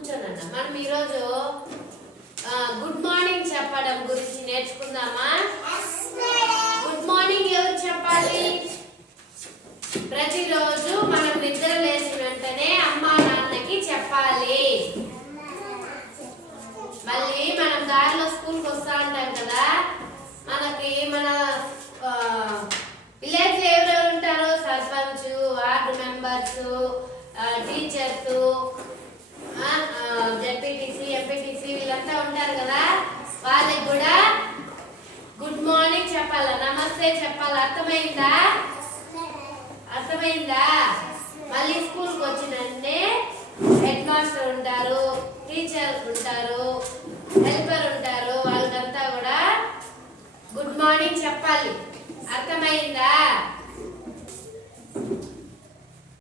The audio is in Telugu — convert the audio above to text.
కూర్చోనన్నా మనం ఈరోజు గుడ్ మార్నింగ్ చెప్పడం గురించి నేర్చుకుందామా? గుడ్ మార్నింగ్ ఎవరు చెప్పాలి? ప్రతిరోజు మనం నిద్ర లేచిన వెంటనే అమ్మా నాన్నకి చెప్పాలి. మళ్ళీ మనం దారిలో స్కూల్కి వస్తా ఉంటాం కదా? మనకి మన విలేజ్లో ఎవరెవరు ఉంటారో సర్పంచ్ వార్డు మెంబర్స్ టీచర్స్ వీళ్ళంతా ఉంటారు కదా? వాళ్ళకి కూడా గుడ్ మార్నింగ్ చెప్పాలా? నమస్తే చెప్పాలా? అర్థమైందా? అర్థమైందా? మళ్ళీ స్కూల్కి వచ్చినంటే హెడ్ మాస్టర్ ఉంటారు టీచర్ ఉంటారు హెల్పర్ ఉంటారు వాళ్ళకంతా కూడా గుడ్ మార్నింగ్ చెప్పాలి.